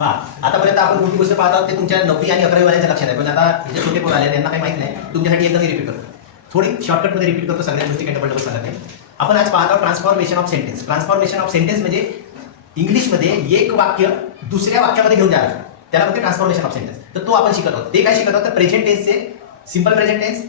हा, आतापर्यंत आपण कोणती गोष्ट पाहत आहोत ते तुमच्या 9वी आणि 11वी वाल्यांच्या लक्षात आहे, पण आता जे छोटे पोरं आले त्यांना काही माहित नाही, तुमच्यासाठी एकदम रिपीट करतो, थोडी शॉर्टकटमध्ये रिपीट करतो, सगळ्या गोष्टी काही डबल सांगत नाही. आपण आज पाहत आहोत transformation of sentence. Transformation of sentence म्हणजे इंग्लिशमध्ये एक वाक्य दुसऱ्या वाक्यामध्ये घेऊन जायचं, त्याला म्हणते ट्रान्सफॉर्मेशन ऑफ सेंटेन्स. तर तो आपण शिकत आहोत. ते काय शिकत आहोत तर प्रेझेंट टेन्सचे simple present tense,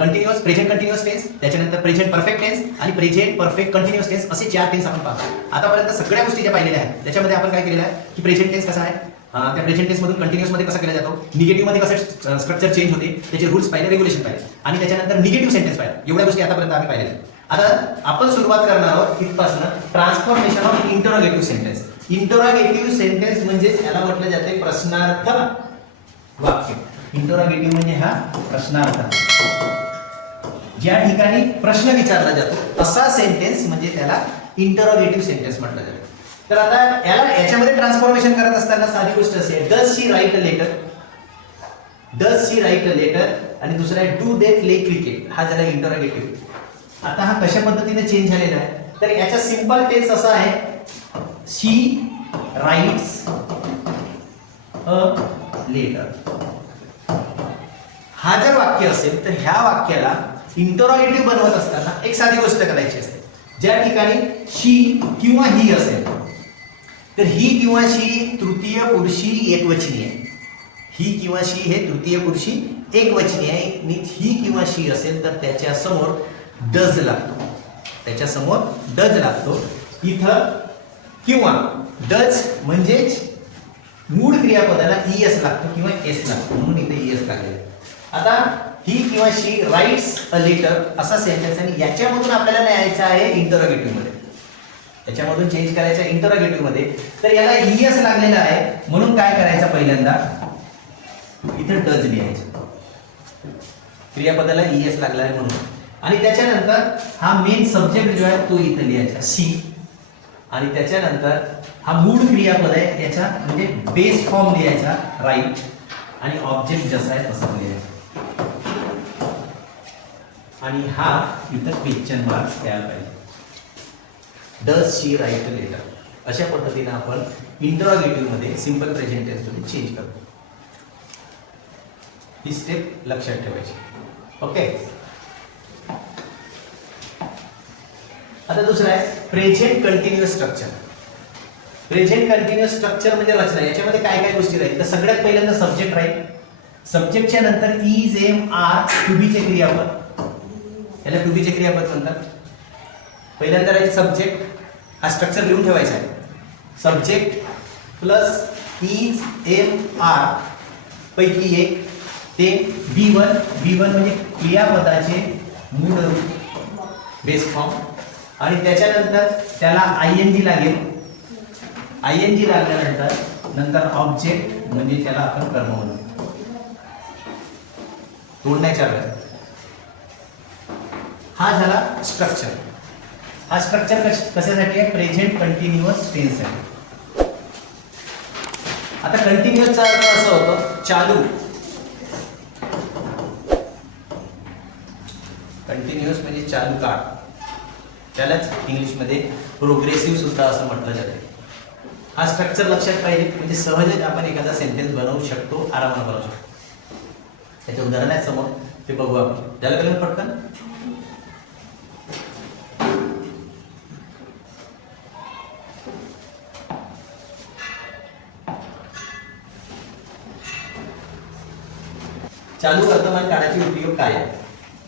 continuous present continuous tense, त्याच्यानंतर प्रेझेंट परफेक्ट टेन्स आणि प्रेझेंट परफेक्ट कंटिन्युअस टेन्स, असे 4 टेन्स आपण पाहतो. आतापर्यंत सगळ्या गोष्टी ज्या पाहिलेल्या आहेत त्याच्यामध्ये आपण काय केलेलं आहे की प्रेझेंट टेन्स कसा आहे, त्या प्रेझेंट टेन्स मधून कंटिन्युअस मध्ये कसा केला जातो, निगेटिव्ह मध्ये कसं स्ट्रक्चर चेंज होते, त्याचे रूल्स पाहिले, रेग्युलेशन पाहिले, आणि त्याच्यानंतर निगेटिव्ह सेंटेन्स पाहिले. एवढ्या गोष्टी आतापर्यंत आम्ही पाहिलेल्या आहेत. आता आपण सुरुवात करणार आहोत इथपासून transformation of interrogative sentence. Interrogative sentence म्हणजे याला म्हटलं जाते प्रश्नार्थक वाक्य. इंटरोगेटिव्ह म्हणजे हा प्रश्नार्थक, ज्या ठिकाणी प्रश्न विचारला जातो असा सेंटेन्स म्हणजे त्याला इंटरोगेटिव्ह सेंटेन्स म्हटलं जातं. तर आता याच्यामध्ये ट्रान्सफॉर्मेशन करत असताना साधी गोष्ट असेल, does she write a letter, does she write a letter, आणि दुसरा आहे डू दे प्ले क्रिकेट. हा झाला इंटरोगेटिव्ह. आता हा कशा पद्धतीने चेंज झालेला आहे तर याचा सिंपल टेन्स असा आहे, शी राईट्स अ लेटर. हा जर वाक्य असेल तर ह्या वाक्याला इंटरोगेटिव्ह बनवत असताना एक साधी गोष्ट करायची असते. ज्या ठिकाणी शी किंवा ही असेल तर ही किंवा शी तृतीय पुरुषी एकवचनी आहे. ही किंवा शी हे तृतीय पुरुषी एकवचनी आहे, आणि ही किंवा शी असेल तर त्याच्या समोर डज लागतो, त्याच्या समोर डज लागतो. इथं किंवा डज म्हणजेच मूळ क्रियापदाला ईएस लागतो किंवा एस लागतो, म्हणून इथे ईएस लागले. आता ही किंवा शी राईट्स अ लेटर असा सेंटेन्स, आणि याच्यामधून आपल्याला न्यायचं आहे इंटरोगेटिव्ह मध्ये, याच्यामधून चेंज करायचं इंटरोगेटिव्ह मध्ये. तर याला ईएस लागलेला आहे, म्हणून काय करायचं, पहिल्यांदा इथे डज लिहायचं, क्रियापदाला ईएस लागला आहे म्हणून, आणि त्याच्यानंतर हा मेन सब्जेक्ट जो आहे तो इथे लिहायचा सी, आणि त्याच्यानंतर हा मूळ क्रियापद आहे त्याचा म्हणजे बेस फॉर्म लिहायचा राईट, आणि ऑब्जेक्ट जसा आहे तसा लिहायचा, आणि हा इथं क्वेश्चन मार्क द्यायला पाहिजे. Does she write a letter. अशा पद्धतीने आपण इंटरोगेटिव्ह मध्ये सिंपल प्रेझेंट टेन्स मध्ये चेंज करतो. ही स्टेप लक्षात ठेवायची. ओके. आता दुसरा आहे present continuous structure. Present continuous structure म्हणजे रचना. याच्यामध्ये काय काय गोष्टी राहील तर सगळ्यात पहिल्यांदा सब्जेक्ट राहील, सब्जेक्टच्या नंतर is am R to be चे क्रियापद, याला टू बी चे क्रियापद म्हणतात. पहिल्यांदा राहील सब्जेक्ट, हा स्ट्रक्चर लिहून ठेवायचा आहे. Subject plus is am are पैकी एक, ते B1. B1 म्हणजे क्रियापदाचे मूळ रूप बेस फॉर्म, आणि त्याच्यानंतर त्याला ING लागेल. ING लागल्यानंतर नंतर ऑब्जेक्ट म्हणजे त्याला आपण कर्म म्हणू, तोडण्याच्या वेळेस. हा झाला स्ट्रक्चर. हा स्ट्रक्चर कशासाठी आहे, प्रेझेंट कंटिन्युअस टेन्स आहे. आता कंटिन्युअसचा अर्थ असं होतं चालू. कंटिन्युअस म्हणजे चालू काळ, त्यालाच इंग्लिशमध्ये प्रोग्रेसिव्ह सुद्धा असं म्हटलं जाते. हा स्ट्रक्चर लक्षात पाहिजे म्हणजे सहजच आपण एखादा सेंटेन्स बनवू शकतो, आरामाने बनवू शकतो. त्याचे उदाहरण आहे समोर, ते बघू आपण. त्याला कळलं पटकन. चालू वर्तमान काळाचे उपयोग काय आहे.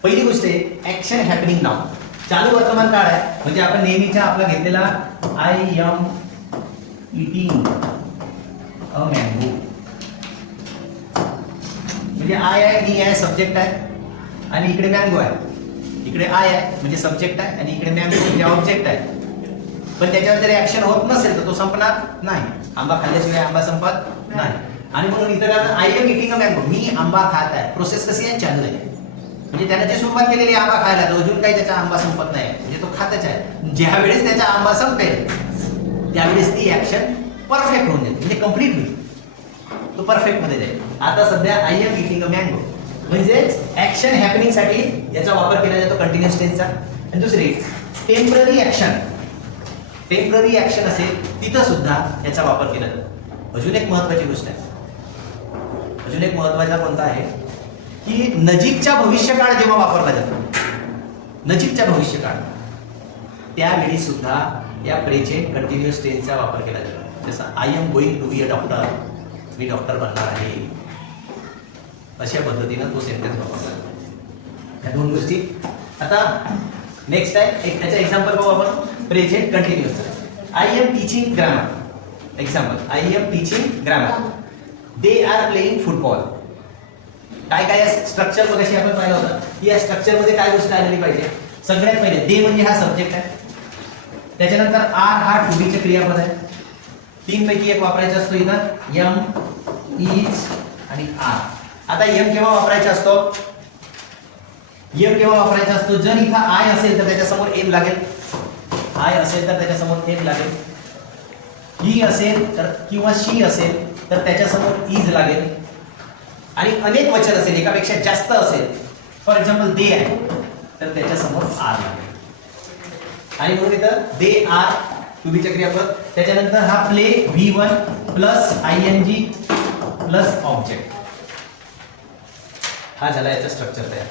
पहिली गोष्ट आहे ऍक्शन हॅपनिंग नाव. चालू वर्तमान काळ आहे म्हणजे आपण नेहमीचा आपला घेतलेला I am eating a mango, म्हणजे आय आहे, मी आहे, सब्जेक्ट आहे, आणि इकडे मँगो आहे. इकडे आय आहे म्हणजे सब्जेक्ट आहे, आणि इकडे मँगो म्हणजे ऑब्जेक्ट आहे. पण त्याच्यावर जर ऍक्शन होत नसेल तर तो संपणार नाही. आंबा खाल्ल्याशिवाय आंबा संपत नाही, आणि म्हणून इतर I am eating a mango, मी आंबा खात आहे. प्रोसेस कशी आहे, चालू आहे. म्हणजे त्याने जी सुरुवात केलेली आंबा खायला, तर अजून काही त्याचा आंबा संपत नाही, म्हणजे तो खातच आहे. ज्या वेळेस त्याचा आंबा संपेल त्यावेळेस ती ऍक्शन परफेक्ट होऊन जाईल, म्हणजे कंप्लीट होईल, तो परफेक्ट मध्ये जाईल. आता सध्या I am eating a mango म्हणजे ऍक्शन हॅपनिंग साठी याचा वापर केला जातो कंटिन्युअस टेन्सचा. आणि दुसरी टेम्पररी ऍक्शन, टेम्पररी ऍक्शन असेल तिथं सुद्धा याचा वापर केला जातो. अजून एक महत्वाची गोष्ट आहे, अजून एक महत्वाचा कोणता आहे की नजीकच्या भविष्यकाळ जेव्हा वापरला जातो, नजीकच्या भविष्यकाळ, त्यावेळी सुद्धा या प्रेझेंट कंटिन्युअस टेन्सचा वापर केला जातो. जसं I am going to be a doctor, मी डॉक्टर बनणार आहे, अशा पद्धतीनं तो सेंटेन्स वापरला जातो. ह्या दोन गोष्टी. आता नेक्स्ट आहे एक त्याचं एक्झाम्पल पाहू आपण present continuous. I am teaching grammar. Example, I am teaching grammar. They are playing football. काय काय या स्ट्रक्चर मध्ये आपण पाहिलं होतं की या स्ट्रक्चर मध्ये काय गोष्ट आलेली पाहिजे. सगळ्यात पहिले दे म्हणजे हा सब्जेक्ट आहे, त्याच्यानंतर आर हा टू बीचे क्रियापद आहे. तीन पैकी एक वापरायचा असतो इथं, एम, इज आणि आर. आता एम केव्हा वापरायचा असतो, एम केव्हा वापरायचा असतो, जर इथं आय असेल तर त्याच्यासमोर एम लागेल, आय असेल तर त्याच्यासमोर एम लागेल, ही असेल तर किंवा शी असेल तर त्याच्यासमोर इज लागेल, आणि अनेक वचन असेल, एकापेक्षा जास्त असेल, फॉर एक्झाम्पल दे आहे तर त्याच्यासमोर आर लागेल. आणि म्हणून इथं दे आर टू बीचे क्रियापद, त्याच्यानंतर हा play V1 plus ING plus object. हा झाला याचा स्ट्रक्चर तयार,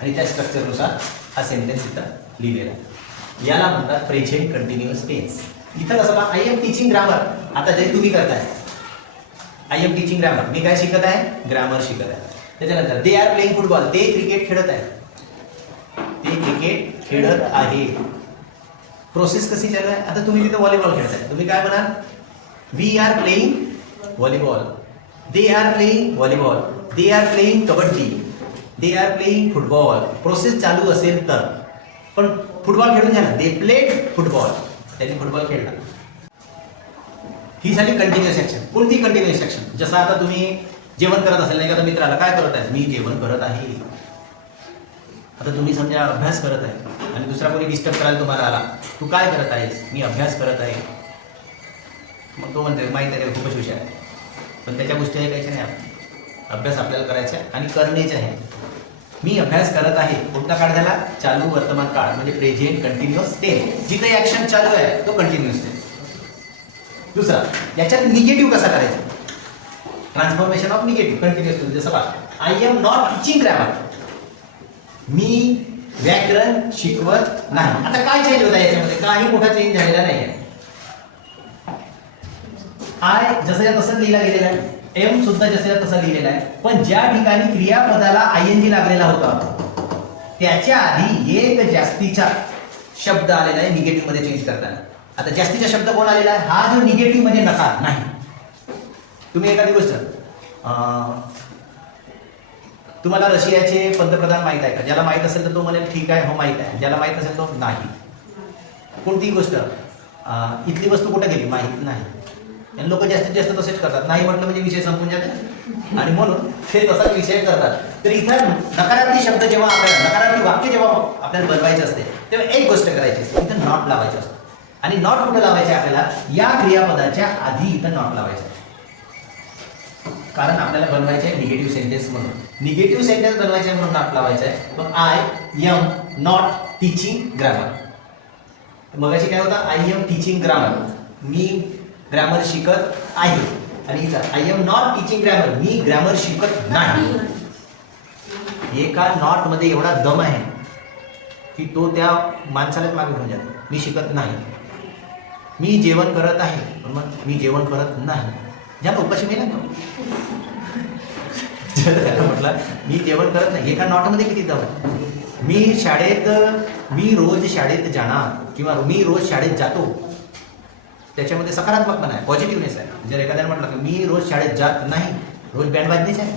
आणि त्या स्ट्रक्चरनुसार हा सेंटेन्स इथं लिहिलेला आहे. याला म्हणतात प्रेझेंट कंटिन्युअस टेन्स. इथं कसं बघा, आय एम टीचिंग ग्रामर. आता जे तुम्ही करताय, आय एम टीचिंग ग्रामर, मी काय शिकत आहे, ग्रामर शिकत आहे. त्याच्यानंतर दे आर प्लेइंग फुटबॉल, ते क्रिकेट खेळत आहे, ते क्रिकेट खेळत आहे. प्रोसेस कशी चालू आहे. आता तुम्ही तिथे व्हॉलीबॉल खेळताय, तुम्ही काय म्हणाल, we are playing volleyball, they are playing volleyball, they are playing kabaddi, they are playing football. Process चालू असेल तर. पण फुटबॉल खेळून झाला, दे प्लेड फुटबॉल, त्यांनी फुटबॉल खेळला. ही झाली कंटिन्युअस ऍक्शन. कोणती कंटिन्युअस ऍक्शन, जसं आता तुम्ही जेवण करत असेल नाही का, मित्राला काय करत आहे, मी जेवण करत आहे. आता तुम्ही समजा अभ्यास करत आहे आणि दुसरा कोणी डिस्टर्ब करायला तुम्हाला आला, तू काय करत आहेस, मी अभ्यास करत आहे. मग तो म्हणते माहीत आहे खूपच हुशार आहे, पण त्याच्या गोष्टी ऐकायच्या नाही. अभ्यास आपल्याला करायचा आहे आणि करणेचे आहे. मी अभ्यास करत आहे, कोणता काळ झाला, चालू वर्तमान काळ, म्हणजे प्रेझेंट कंटिन्युअस टेन्स. जिथे ऍक्शन चालू आहे तो कंटिन्युअस टेन्स. दुसरा, याच्यात निगेटिव्ह कसा करायचा, transformation of negative continuous tense. जसं पहा, I am not teaching grammar, मी व्याकरण शिकवत नाही. आता काय चेंज होत आहे याच्यामध्ये, काही मोठा चेंज झालेला नाही आहे. आय जसं तसं लिहिला गेलेला आहे, एम सुद्धा जसं तसं लिहिलेला आहे, पण ज्या ठिकाणी क्रियापदाला ING लागलेला होता त्याच्या आधी एक जास्तीचा शब्द आलेला आहे निगेटिव्ह मध्ये चेंज करताना. आता जास्तीचा शब्द कोण आलेला आहे, हा जो निगेटिव्ह म्हणजे नकार नाही. तुम्ही एखादी गोष्ट, तुम्हाला रशियाचे पंतप्रधान माहित आहे का, ज्याला माहित असेल तर तो म्हणेल ठीक आहे, हो माहित आहे, ज्याला माहित असेल तो नाही. कोणतीही गोष्ट, इथली वस्तू कुठे गेली, माहित नाही. आणि लोक जास्तीत जास्त तसेच करतात, नाही म्हटलं म्हणजे विषय संपून जाते आणि म्हणून ते तसाच विषय करतात. तर इथं नकारार्थी शब्द जेव्हा आपल्याला, नकारार्थी वाक्य जेव्हा आपल्याला बनवायचे असते तेव्हा एक गोष्ट करायची असते, इथं नॉट लावायचं असतं. आणि नॉट कुठं लावायचे आपल्याला, या क्रियापदाच्या आधी इथं नॉट लावायचं, कारण आपल्याला बनवायचे आहे निगेटिव्ह सेंटेन्स म्हणून. निगेटिव्ह सेंटेन्स बनवायचे म्हणून नॉट लावायचं आहे. मग I am not teaching grammar. मग अशी काय होतं, आय एम टीचिंग ग्रामर, मी ग्रामर शिकत आहे. आणि इथं I am not teaching grammar, मी ग्रामर शिकत नाही. एका नॉट मध्ये एवढा दम आहे की तो त्या माणसालाच मागे घेऊन जातो. मी शिकत नाही, मी जेवण करत आहे, मग मी जेवण करत नाही, ज्या उपाशी मी नाही म्हटलं मी जेवण करत नाही. एका नॉट मध्ये किती दम आहे. मी रोज शाळेत जाणार किंवा मी रोज शाळेत जातो, त्याच्यामध्ये सकारात्मक पण आहे, पॉझिटिव्हनेस आहे. जर एखाद्याने म्हटलं की मी रोज शाळेत जात नाही, रोज बँड वाजणीच आहे.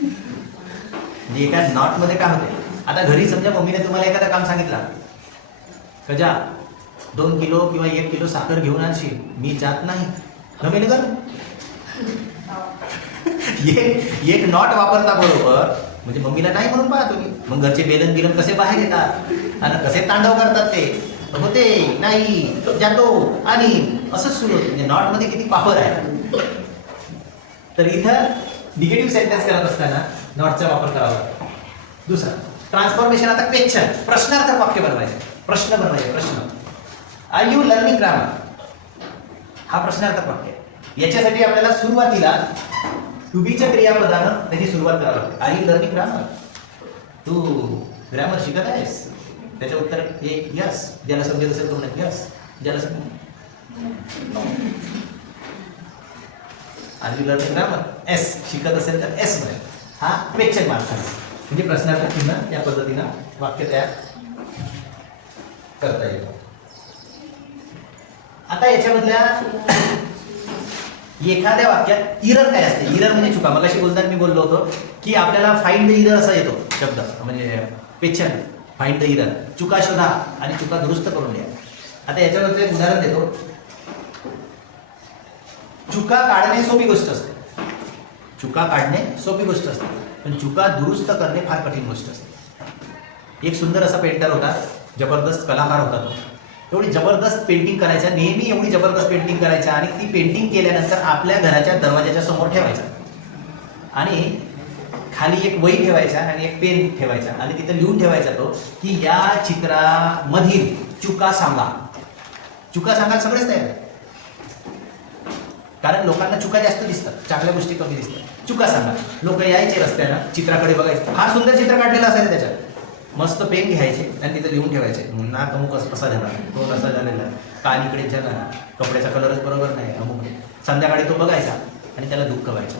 म्हणजे एका नॉट मध्ये काय होते. आता घरी समजा मम्मीने तुम्हाला एखादं काम सांगितलं, कजा 2 किलो किंवा 1 किलो साखर घेऊन आणशील, मी जात नाही, गमेल कर. एक नॉट वापरता बरोबर, म्हणजे मम्मीला नाही म्हणून पाहा तुम्ही. मग घरचे बेलन बिलन कसे बाहेर येतात आणि कसे तांडव करतात ते, होते नाही जातो आणि असंच सुरू होतं. म्हणजे नॉट मध्ये किती पावर आहे. तर इथं निगेटिव्ह सेंटेन्स करत असताना नॉटचा वापर करावा लागतो. दुसरा, ट्रान्सफॉर्मेशन. आता क्वेश्चन, प्रश्नार्थक वाक्य बनवायचे, प्रश्न बनवायचे. प्रश्न, आर यू लर्निंग ग्रामर, हा प्रश्नार्थक वाक्य. याच्यासाठी आपल्याला सुरुवातीला टू बीच्या क्रियापदानं त्याची सुरुवात करावी लागते. Are you learning grammar? तू ग्रामर शिकत आहेस? त्याचं उत्तर एक यस. ज्याला समजत असेल तो म्हणत यस, ज्याला are you learning grammar? Yes शिकत असेल तर एस म्हणेल. हा क्वेश्चन मार्क आहे, म्हणजे प्रश्नार्थक चिन्ह त्या पद्धतीनं वाक्य तयार करता येईल. आता याच्यामधल्या एखाद्या वाक्यात इरर काय असते? इरर म्हणजे चुका. मगाशी बोलताना मी बोललो होतो की आपल्याला फाइंड द इरर असा येतो शब्द, म्हणजे क्वेश्चन फाइंड द इरर, चुका शोधा आणि चुका दुरुस्त करून द्या. आता याच्यावरचं एक उदाहरण देतो. चुका काढणे सोपी गोष्ट असते, चुका काढणे सोपी गोष्ट असते, पण चुका दुरुस्त करणे फार कठीण गोष्ट असते. एक सुंदर असा पेंटर होता, जबरदस्त कलाकार होता तो. एवढी जबरदस्त पेंटिंग करायचा, नेहमी एवढी जबरदस्त पेंटिंग करायचा, आणि ती पेंटिंग केल्यानंतर आपल्या घराच्या दरवाजाच्या समोर ठेवायचा, आणि खाली एक वही ठेवायचा आणि एक पेन ठेवायचा, आणि तिथं लिहून ठेवायचा तो की या चित्रामधील चुका सांगा. चुका सांगायला सगळेच तयार आहे, कारण लोकांना चुका जास्त दिसतात, चांगल्या गोष्टी कमी दिसतात. चुका सांगा. लोक यायचे रस्त्यानं, चित्राकडे बघायचे, फार सुंदर चित्र काढलेलं असायचं त्याच्यात, मस्त पेन घ्यायचे आणि तिथे लिहून ठेवायचे, नाक अमुक कसा झाला, तो कसा झालेला, कान इकडे झाला, कपड्याचा कलरच बरोबर नाही अमुक. संध्याकाळी तो बघायचा आणि त्याला दुःख व्हायचं.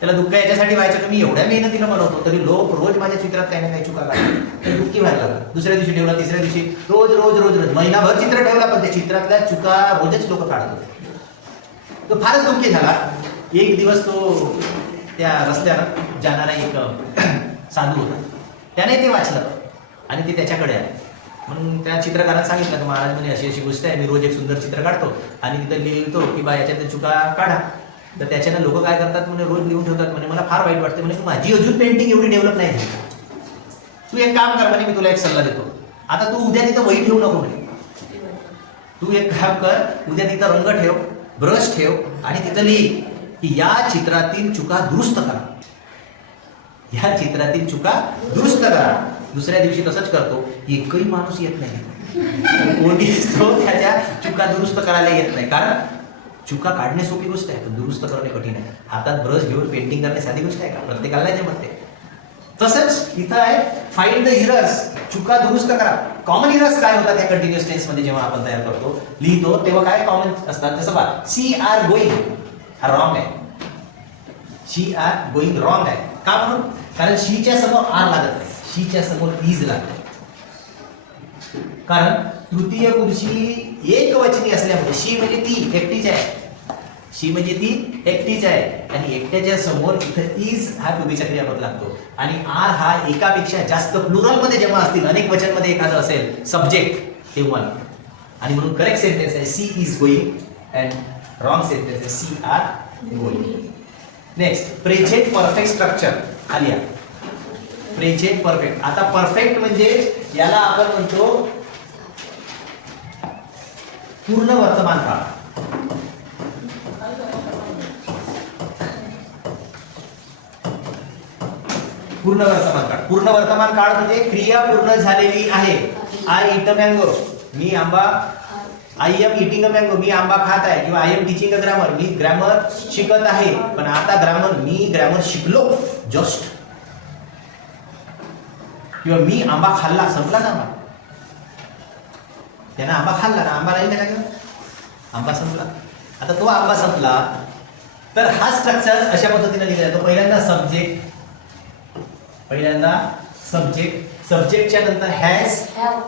त्याला दुःख याच्यासाठी व्हायचं की मी एवढ्या मेहनतीनं बनवतो तरी लोक रोज माझ्या चित्रात काही ना काही चुका काढतात, तर दुःखी व्हायला लागला. दुसऱ्या दिवशी ठेवला, तिसऱ्या दिवशी, रोज रोज रोज रोज महिनाभर चित्र ठेवला, पण त्या चित्रातल्या चुका रोजच लोक काढत होते. तो फारच दुःखी झाला. एक दिवस तो त्या रस्त्यावर जाणारा एक साधू होता, त्याने ते वाचलं आणि ते त्याच्याकडे आले. म्हणून त्या चित्रकाराने सांगितलं की महाराज म्हणे अशी अशी गोष्ट आहे, मी रोज एक सुंदर चित्र काढतो आणि तिथं लिहितो की बा याच्यात चुका काढा. तर त्याच्यानं लोक काय करतात म्हणे, रोज लिहून ठेवतात म्हणे. मला फार वाईट वाटते म्हणे, माझी अजून पेंटिंग एवढी डेव्हलप नाही झाली. तू एक काम कर म्हणे, मी तुला एक सल्ला देतो. आता तू उद्या तिथं वही ठेवू नको म्हणे. तू एक काम कर, उद्या तिथं रंग ठेव, ब्रश ठेव आणि तिथं लिही की या चित्रातील चुका दुरुस्त करा, या चित्रातील चुका दुरुस्त करा. दुसऱ्या दिवशी तसंच करतो, एकही माणूस येत नाही, कोणीच तो त्याच्या चुका दुरुस्त करायला येत नाही. कारण चुका काढणे सोपी गोष्ट आहे, पण दुरुस्त करणे कठीण आहे. हातात ब्रश घेऊन पेंटिंग करणे साधी गोष्ट आहे का? प्रत्येकाला नाही जमत ते. तसंच इथं आहे फाइंड द इरर्स, चुका दुरुस्त करा. कॉमन इरर्स काय होतात या कंटिन्युअस टेन्स मध्ये जेव्हा आपण तयार करतो, लिहितो, तेव्हा काय कॉमन असतात? जसं बघा, सी आर गोईंग हा रॉंग आहे, शी आर गोईंग रॉंग आहे. का म्हणून? कारण शीच्या समोर आर लागत नाही, शीच्या समोर इज लागते. कारण तृतीय पुरुषी एकवचनी असल्यामुळे शी म्हणजे ती एकटीच आहे, शी म्हणजे ती एकटीच आहे, आणि एकट्याच्या समोर इथं इज हा टू-बीचा क्रियापद लागतो. आणि आर हा एकापेक्षा जास्त प्लुरल मध्ये जेव्हा असतील, अनेक वचन मध्ये एखादं असेल सब्जेक्ट, तेव्हा. आणि म्हणून करेक्ट सेंटेन्स आहे she is going and wrong sentence आहे she are going. Next, present perfect structure आली आहे. Present perfect. आता परफेक्ट म्हणजे याला आपण म्हणतो पूर्ण वर्तमान काळ. पूर्ण वर्तमान काळ. पूर्ण वर्तमान काळ म्हणजे क्रिया पूर्ण झालेली आहे. आय इट अ मँगो, मी आंबा, I am eating a mango, मी आंबा खात आहे, किंवा I am teaching a grammar, मी ग्रामर शिकत आहे. पण आता ग्रामर, मी ग्रामर शिकलो जस्ट, किंवा मी आंबा खाल्ला, संपला ना आंबा. त्यानं आंबा खाल्ला ना, आंबा राहील का? आंबा संपला. आता तो आंबा संपला तर हा स्ट्रक्चर अशा पद्धतीने लिहिला जातो. पहिल्यांदा सब्जेक्ट, पहिल्यांदा सब्जेक्ट, सब्जेक्टच्या नंतर हॅज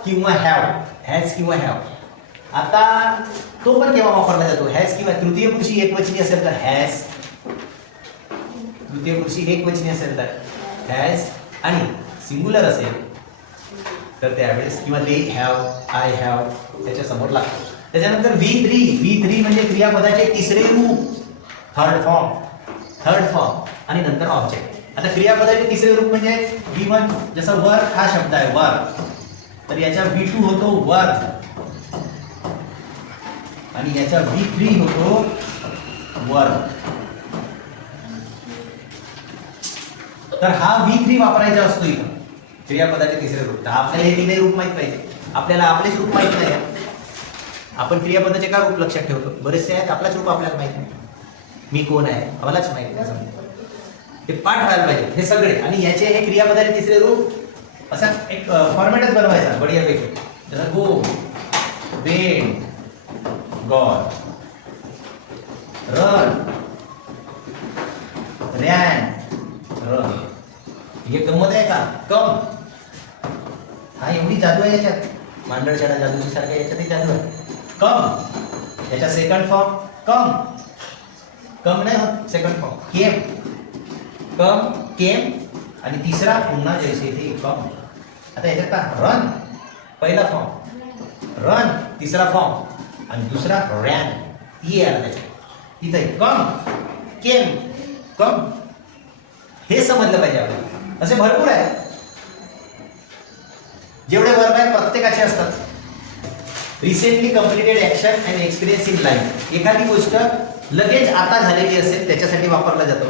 किंवा हॅव, हॅज किंवा हॅव. आता तो पण केव्हा वापरला जातो? हॅज किंवा तृतीय पुरुषी एकवचनी असेल तर हॅज, तृतीय पुरुषी एकवचनी असेल तर हॅज, आणि सिंग्युलर असेल तर त्यावेळेस किंवा दे हॅव, आय हॅव त्याच्या समोर लागतो. त्याच्यानंतर V3 म्हणजे क्रियापदाचे तिसरे रूप, थर्ड फॉर्म, थर्ड फॉर्म, आणि नंतर ऑब्जेक्ट. आता क्रियापदाचे तिसरे रूप म्हणजे V1, जसं वर्क हा शब्द आहे वर्क, तर याचा V2 होतो वर्क, आणि याचा V3 होतो वर्क. तर हा V3 वापरायचा असतो इथं क्रियापदाचे तिसरे रूप. तर आपल्याला हे तीनही रूप माहित पाहिजे. आपल्याला आपलेच रूप माहित नाही. आपण क्रियापदाचे काय रूप लक्षात ठेवतो? बरेचसे आहेत, आपलाच रूप आपल्याला माहित नाही. मी कोण आहे आम्हालाच माहिती नाही समजा. ते पाठ व्हायला पाहिजे हे सगळे. आणि याचे हे क्रियापद आहे तिसरे रूप असा एक फॉर्मॅटच बनवायचा बढियापैकी. जसं go, went, gone, run, ran, run. हे गंमत आहे का? कम. हा एवढी जादू आहे याच्यात. मांडळशाळा जादूची सारख्या याच्यातही जादू आहे. कम याचा सेकंड फॉर्म कम. कम नाही होत सेकंड फॉर्म केम. कम, केम आणि तिसरा पुन्हा जैसे थे कम. आता याच्यात का रन पहिला फॉर्म, रन तिसरा फॉर्म आणि दुसरा रॅन. ही आहे त्याच्यात. इथे कम, केम, कम. हे समजलं पाहिजे आपल्याला. असे भरपूर आहे. जेवढे वर्ब आहेत प्रत्येकाचे असतात. Recently completed action and experience in life. एखादी गोष्ट लगेच आता झालेली असेल त्याच्यासाठी वापरला जातो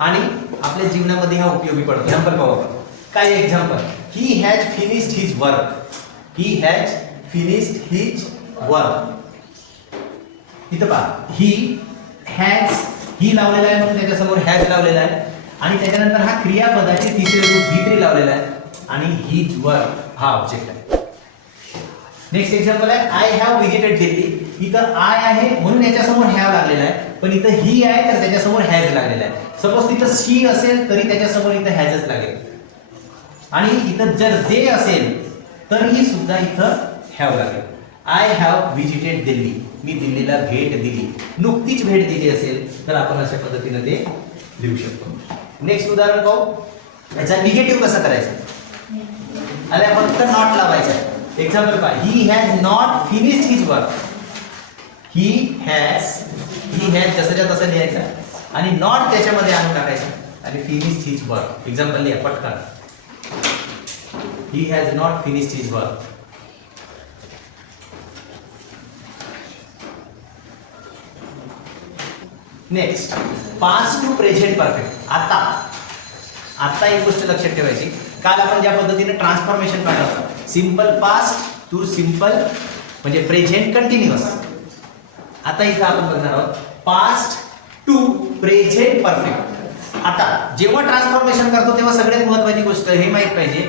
आणि आपल्या जीवनामध्ये हा उपयोगी पडतो. एक्झाम्पल पाहू आपण. काय example? He has finished his work. He has finished his work. इथं पहा ही हॅज, ही लावलेला आहे म्हणून त्याच्यासमोर हॅज लावलेला आहे आणि त्याच्यानंतर हा क्रियापदाचे तिसरे रूप ही लावलेला आहे आणि हिज वर्क हा ऑब्जेक्ट आहे. नेक्स्ट एक्झाम्पल आहे आय हॅव विजिटेड दिल्ली. इथं आय आहे म्हणून याच्यासमोर हॅव लागलेला आहे पण इथं ही आहे तर त्याच्यासमोर हॅज लागलेला आहे. सपोज तिथं शी असेल तरी त्याच्यासमोर इथं हॅजच लागेल आणि इथं जर दे असेल तरीही सुद्धा इथं हॅव लागेल. I have visited Delhi. मी दिल्लीला भेट दिली. नुकतीच भेट दिली असेल तर आपण अशा पद्धतीने ते लिहू शकतो. नेक्स्ट उदाहरण पाहू. याचा निगेटिव्ह कसं करायचं? अरे फक्त नॉट लावायचं. एक्झाम्पल पहा. ही has not finished his work. He has जसंच्या तसं लिहायचं आणि नॉट त्याच्यामध्ये आणून टाकायचं आणि फिनिश्ड हिज वर्क. एक्झाम्पल लिहा पटकन. He has not finished his work. Next past to present perfect. आता एक गोष्ट लक्षात ठेवायची. काल आपण ज्या पद्धतीने ट्रान्सफॉर्मेशन पाहिलं सिंपल पास्ट टू सिंपल म्हणजे प्रेझेंट कंटिन्युअस. आता इथं आपण बघणार आहोत पास्ट टू प्रेझेंट परफेक्ट. आता जेव्हा ट्रान्सफॉर्मेशन करतो तेव्हा सगळ्यात महत्त्वाची गोष्ट हे माहित पाहिजे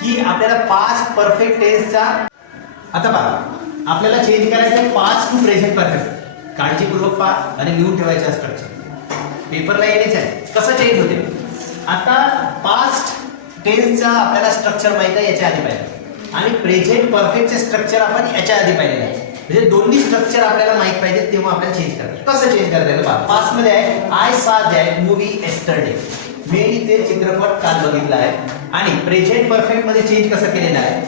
की आपल्याला पास्ट परफेक्ट टेन्सचा आता पहा आपल्याला चेंज करायचं आहे पास्ट टू प्रेझेंट परफेक्ट. काळजीपूर्वक पहा आणि लिहून ठेवायचं स्ट्रक्चर. पेपरला येणेच आहे. कसं चेंज होते? आता पास्ट टेन्सचा आपल्याला स्ट्रक्चर माहित आहे याच्या आधी पाहिजे आणि प्रेझेंट परफेक्टचे स्ट्रक्चर आपण याच्या आधी पाहिलेलं आहे. म्हणजे दोन्ही स्ट्रक्चर आपल्याला माहित पाहिजे तेव्हा आपल्याला चेंज करायचं. कसं चेंज करता येतं? पहा पास्ट मध्ये आहे आय सा दॅट मूवी येस्टरडे. मी ते चित्रपट काल बघितला आहे. आणि प्रेझेंट परफेक्ट मध्ये चेंज कसं केलेलं आहे?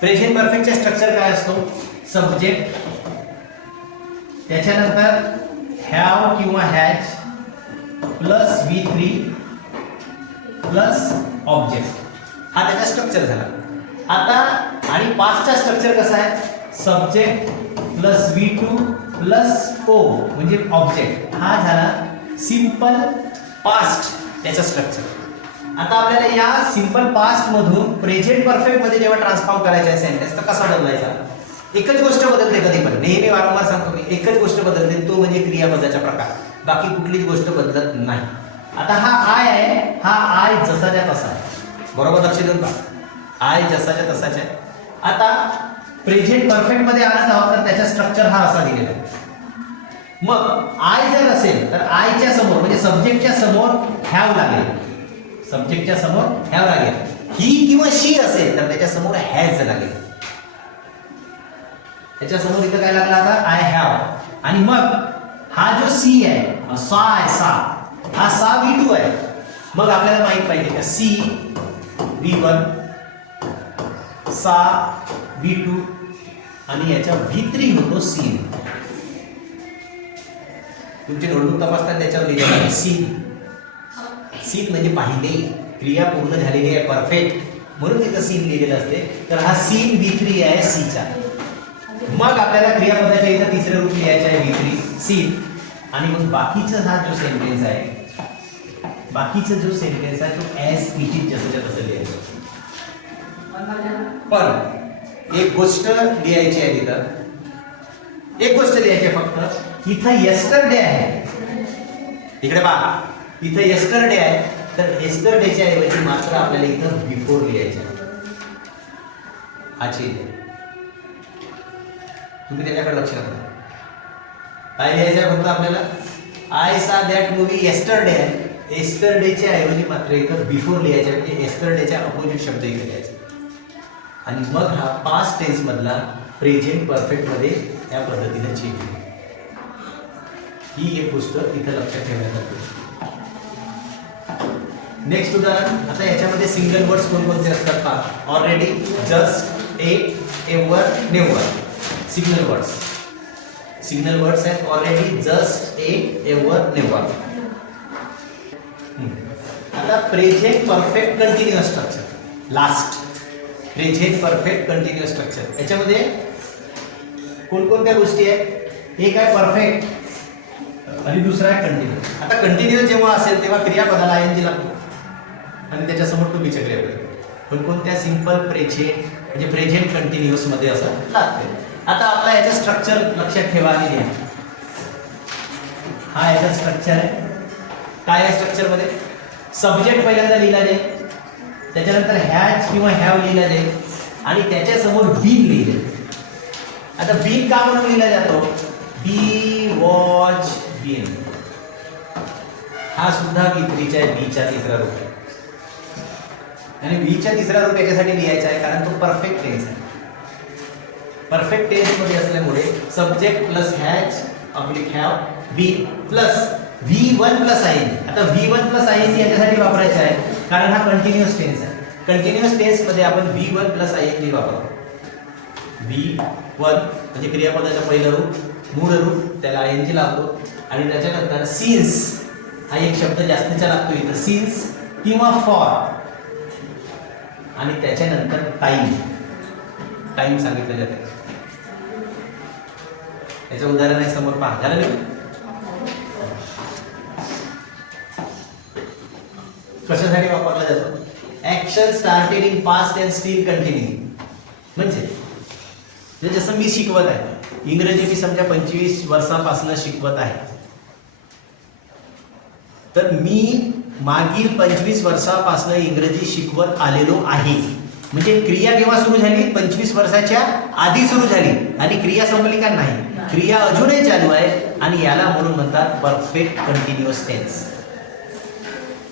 प्रेझेंट परफेक्टचे स्ट्रक्चर काय असतो? सब्जेक्ट त्याच्यानंतर हॅव किंवा has plus V3 plus object. हा त्याचा स्ट्रक्चर झाला. आता आणि पास्टचा स्ट्रक्चर कसा आहे? Subject plus V2 plus O म्हणजे ऑब्जेक्ट. हा झाला सिंपल पास्ट त्याचा स्ट्रक्चर. आता आपल्याला या सिंपल पास्ट मधून प्रेझेंट परफेक्ट मध्ये जेव्हा ट्रान्सफॉर्म करायचा आहे सेंटेन्स तर कसा बदलायचा? एकच गोष्ट बदलते कधी पण. नेहमी वारंवार सांगतो मी एकच गोष्ट बदलते तो म्हणजे क्रियापदाचा प्रकार. बाकी कुठलीच गोष्ट बदलत नाही. आता हा आय आहे. हा आय जसाच्या तसा आहे. बरोबर लक्ष देऊन पहा. आय जसाच्या तसाच आहे. आता प्रेझेंट परफेक्ट मध्ये आणत आहोत तर त्याचा स्ट्रक्चर हा असा दिलेला आहे. मग आय जर असेल तर आयच्या समोर म्हणजे सब्जेक्टच्या समोर हॅव लागेल. सब्जेक्टच्या समोर हॅव लागेल. ही किंवा शी असेल तर त्याच्या समोर हॅज लागेल. त्याच्या समोर इथं काय लागला आता? I have. आणि मग हा जो सी आहे सा आहे सा. हा सा V2 आहे. मग आपल्याला माहित पाहिजे का सी V1 सा V2 आणि याच्या V3 होतो सीन. तुमची नोटबुक तपासताना त्याच्यावर लिहिलेलं आहे सीन. सीन म्हणजे पाहिले क्रिया पूर्ण झालेली आहे परफेक्ट म्हणून इथं सीन लिहिलेलं असते. तर हा सीन V3 आहे सीचा. मग आपल्याला क्रियापदाच्या इथं तिसरे रूप लिहायचे आहे V3 सीन. आणि मग बाकीचा हा जो सेंटेन्स आहे बाकीचा जो सेंटेन्स आहे तो ॲज इट इज जसंच्या तसं लिहायचं. पण एक गोष्ट लिहायची आहे तिथं. एक गोष्ट लिहायची आहे फक्त. इथं येस्टरडे आहे इकडे पहा, इथं येस्टरडे आहे, तर येस्टरडेच्या ऐवजी मात्र आपल्याला इथं बिफोर लिहायचं आहे. हा चेंज आहे. तुम्ही त्याच्याकडे लक्ष द्या. काय लिहायचं आहे फक्त आपल्याला? आय सा दॅट मूवी येस्टरडे आहे. येस्टरडेच्या ऐवजी मात्र इथं बिफोर लिहायचं आहे, म्हणजे येस्टरडेच्या अपोजिट शब्द इथे लिहायचा. आणि मग हा पास्ट टेन्स मधला प्रेझेंट परफेक्ट मध्ये या पद्धतीने चेंज होईल. ही एक गोष्ट इथं लक्षात ठेवण्यासारखी. नेक्स्ट उदाहरण. आता याच्यामध्ये सिंगल वर्ड्स कोणकोणते असतात पहा. Already, just, ever, never. Signal words. Signal words आहेत ऑलरेडी, जस्ट, एव्हर, नेव्हर. आता present perfect continuous structure. Last present perfect continuous structure. याच्यामध्ये कोणकोणत्या गोष्टी आहेत? एक आहे परफेक्ट आणि दुसरा आहे कंटिन्युअस. आता कंटिन्युअस जेव्हा असेल तेव्हा क्रियापदाला ING लागतो आणि त्याच्यासमोर टू बीच्या क्रियापद. कोणकोणत्या? सिंपल, प्रेझेंट, म्हणजे प्रेझेंट कंटिन्युअस मध्ये असं लागते. आता आपला याचं स्ट्रक्चर लक्षात ठेवा आणि लिहा. हा याचा स्ट्रक्चर आहे. काय आहे स्ट्रक्चर मध्ये? सब्जेक्ट पहिल्यांदा लिहिला जाईल, त्याच्यानंतर हॅज किंवा हॅव लिहिला जाईल आणि त्याच्यासमोर बीन लिहिले. आता बीन का म्हणून लिहिला जातो? बी, वॉच, बीन. हा सुद्धा B3च्या आहे, बीच्या तिसरा रूप आहे. आणि बीच्या तिसरा रूप याच्यासाठी लिहायचा आहे कारण तो परफेक्ट टेन्स आहे. परफेक्ट टेन्स मध्ये असल्यामुळे subject plus has oblique have be plus V1 plus ING. आता V1 प्लस ING याच्यासाठी वापरायचा आहे कारण हा कंटिन्युअस टेन्स आहे. कंटिन्युअस टेन्स मध्ये आपण V1 प्लस ING वापरतो. V1 म्हणजे क्रियापदाचं पहिलं रूप, मूळ रूप, त्याला ING लावतो आणि त्याच्यानंतर सिन्स हा एक शब्द जास्तीचा लागतो इथं, सिन्स किंवा फॉर, आणि त्याच्यानंतर टाइम. टाइम सांगितलं जाते. याचं उदाहरण आहे समोर पहा. झालं नाही? कशासाठी वापरला जातो? Action started in past and still continue. म्हणजे जसं मी शिकवत आहे, इंग्रजी मी समजा 25 वर्षापासून शिकवत आहे, तर मी मागील 25 वर्षापासून इंग्रजी शिकवत आलेलो आहे. म्हणजे क्रिया केव्हा सुरू झाली? 25 वर्षाच्या आधी सुरू झाली आणि क्रिया संपली का? नाही, क्रिया अजूनही चालू आहे आणि याला म्हणून म्हणतात perfect continuous tense.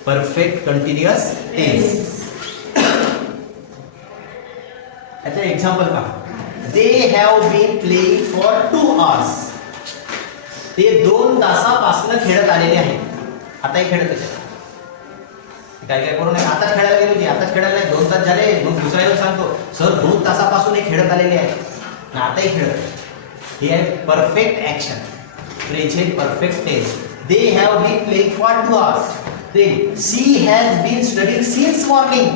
Perfect continuous tense. याचं एक्झाम्पल पहा. They have been playing for 2 hours. ते 2 तासापासून खेळत आलेले आहेत. आताही खेळत आहेत. काय काय करू नये. आता खेळायला गेलो की आता खेळायला नाही, 2 तास झाले, मग दुसऱ्या दिवस सांगतो सर 2 तासापासून हे खेळत आलेले आहेत, आताही खेळत. हे आहे perfect action, present perfect tense. They have been playing for 2 hours. Then she has been studying since morning.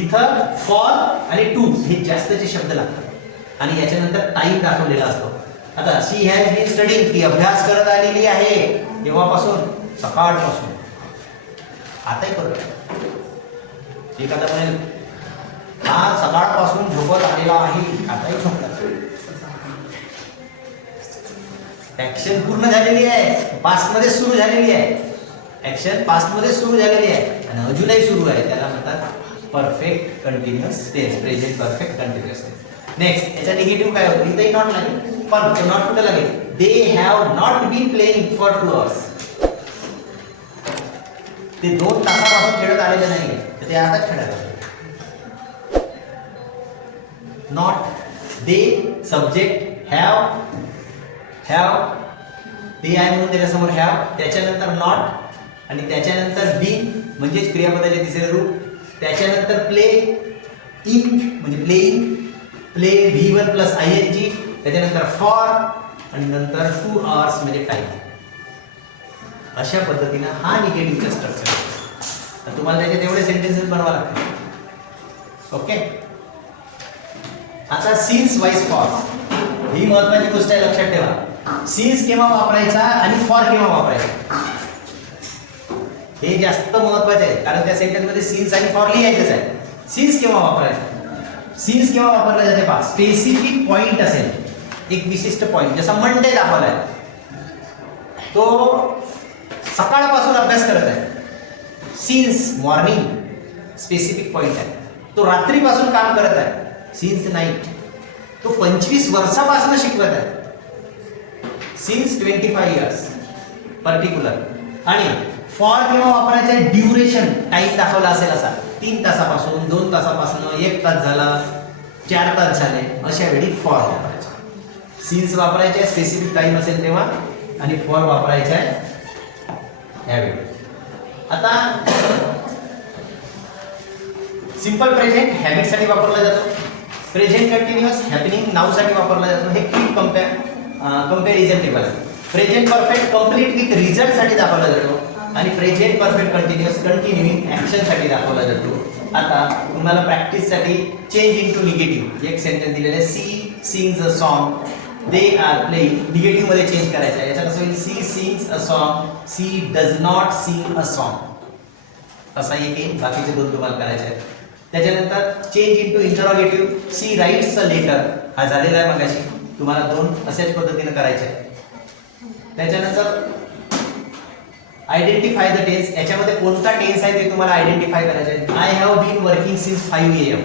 इथं फॉर आणि टू हे जास्तचे शब्द लागतात आणि याच्यानंतर टाइम दाखवलेला असतो. आता शी हॅज बीन स्टडीइंग, ती अभ्यास करत आलेली आहे. केव्हापासून? सकाळपासून. आताही करत. एखादा म्हणेल हा सकाळपासून झोपत आलेला आहे, आताही झोपतात. ऍक्शन पूर्ण झालेली आहे, पास्ट मध्ये सुरू झालेली आहे. ऍक्शन पास्ट मध्ये सुरू झालेली आहे आणि अजूनही सुरू आहे. त्याला म्हणतात perfect continuous tense, present perfect continuous tense. Next, याचा निगेटिव्ह काय होतो? इथेही नॉट लागेल, पण तो नॉट कुठे लागेल? They have not been playing for 2 hours. ते 2 तासापासून खेळत आलेले नाही, तर ते आताच खेळायला. नॉट, दे, सब्जेक्ट, हॅव, ते आहे म्हणून त्याच्यासमोर हॅव, त्याच्यानंतर नॉट आणि त्याच्यानंतर बी म्हणजेच क्रियापदाचे तिसरे रूप, त्याच्यानंतर प्ले, इंक म्हणजे playing, play V1 plus ING, त्याच्यानंतर फॉर आणि नंतर 2 hours म्हणजे टाइम. अशा पद्धतीने हा निगेटिव्हचा स्ट्रक्चर आहे. तर तुम्हाला त्याच्यात एवढे सेंटेन्सेस बनवा लागतील. ओके. आता सिन्स वाईज फॉर ही महत्वाची गोष्ट आहे, लक्षात ठेवा. सिन्स केव्हा वापरायचा आणि फॉर केव्हा वापरायचा हे जास्त महत्वाचे आहे, कारण त्या सेंटेन्स मध्ये सिन्स आणि फॉर लिहायचंच आहे. सिन्स केव्हा वापरायचा? सिन्स केव्हा वापरला जाते पहा. स्पेसिफिक पॉइंट असेल, एक विशिष्ट पॉइंट, जसा मंडे दाखवलाय तो सकाळपासून अभ्यास करत आहे, सिन्स मॉर्निंग स्पेसिफिक पॉइंट आहे. तो रात्रीपासून काम करत आहे, सिन्स नाईट. तो 25 वर्षापासून शिकवत आहे, सिन्स 25 इयर्स पर्टिक्युलर. आणि फॉर केव्हा वापरायचा, ड्युरेशन टाइम दाखवला असेल असा, 3 तासापासून, 2 तासापासून, 1 तास झाला, 4 तास झाले, अशा वेळी फॉर वापरायचा. सिन्स वापरायचे आहे स्पेसिफिक टाइम असेल तेव्हा, आणि फॉर वापरायचा आहे ह्यावेळी. आता सिंपल प्रेझेंट हॅबिटसाठी वापरला जातो. प्रेझेंट कंटिन्युअस हॅपनिंग नाऊसाठी वापरला जातो. हे क्विक कंपॅरिझन टेबल आहे. प्रेझेंट परफेक्ट कंप्लीट विथ रिझल्टसाठी दाखवला जातो, आणि प्रेझेंट परफेक्ट कंटिन्युअस कंटिन्यूइंग ऍक्शनसाठी दाखवला जातो. आता तुम्हाला प्रॅक्टिससाठी चेंज इनटू निगेटिव्ह एक सेंटेन्स दिलेले आहे, she sings a song, they are playing. Negative मध्ये चेंज करायचं आहे. याचा कसं होईल, she sings a song, she does not sing a song, असा एक येईल. बाकीचे 2 तुम्हाला करायचे आहेत. त्याच्यानंतर change into interrogative, C rights a letter, हा झालेला आहे मगाशी. तुम्हाला 2 अशाच पद्धतीने करायचे आहेत. त्याच्यानंतर आयडेंटिफाय द टेन्स, याच्यामध्ये कोणता टेन्स आहे ते तुम्हाला आयडेंटिफाय करायचे आहे. I have been working since 5 AM,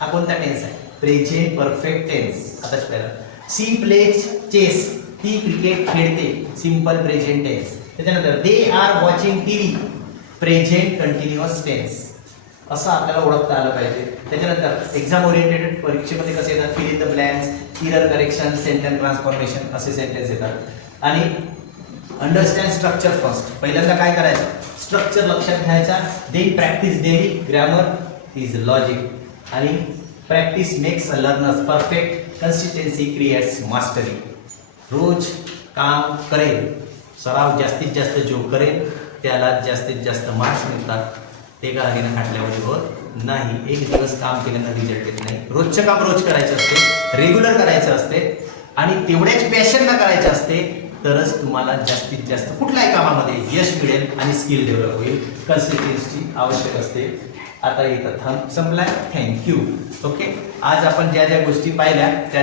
हा कोणता टेन्स आहे, प्रेझेंट परफेक्ट टेन्स. आता पहिला सी प्लेज चेस, ती क्रिकेट खेळते, सिंपल प्रेझेंट टेन्स. त्याच्यानंतर they are watching TV, present continuous tense. असं आपल्याला ओळखता आलं पाहिजे. त्याच्यानंतर एक्झाम ओरिएंटेड परीक्षेमध्ये कसे येतात, fill in the blanks, error correction, sentence transformation, असे सेंटेन्स येतात. आणि अंडरस्टँड स्ट्रक्चर फर्स्ट, पहिल्यांदा काय करायचं, स्ट्रक्चर लक्षात घ्यायचा. Then practice daily, grammar is logic, आणि practice makes a learners perfect, consistency creates mastery. रोज काम करेल, सराव जास्तीत जास्त जो करेल त्याला जास्तीत जास्त मार्क्स मिळतात. ते का हरीनं खाटल्यावर होत नाही. एक दिवस काम केल्यानं रिझल्ट येत नाही. रोजचं काम रोज करायचं असते, रेग्युलर करायचं असते, आणि तेवढ्याच पॅशननं करायचं असते, तरच तुम्हाला जास्तीत जास्त कुठल्याही कामामध्ये यश मिळेल आणि स्किल डेव्हलप होईल. कन्सिस्टन्सी आवश्यक असते. आता इथं संपलाय. थँक्यू. ओके, आज आपण ज्या ज्या गोष्टी पाहिल्या त्या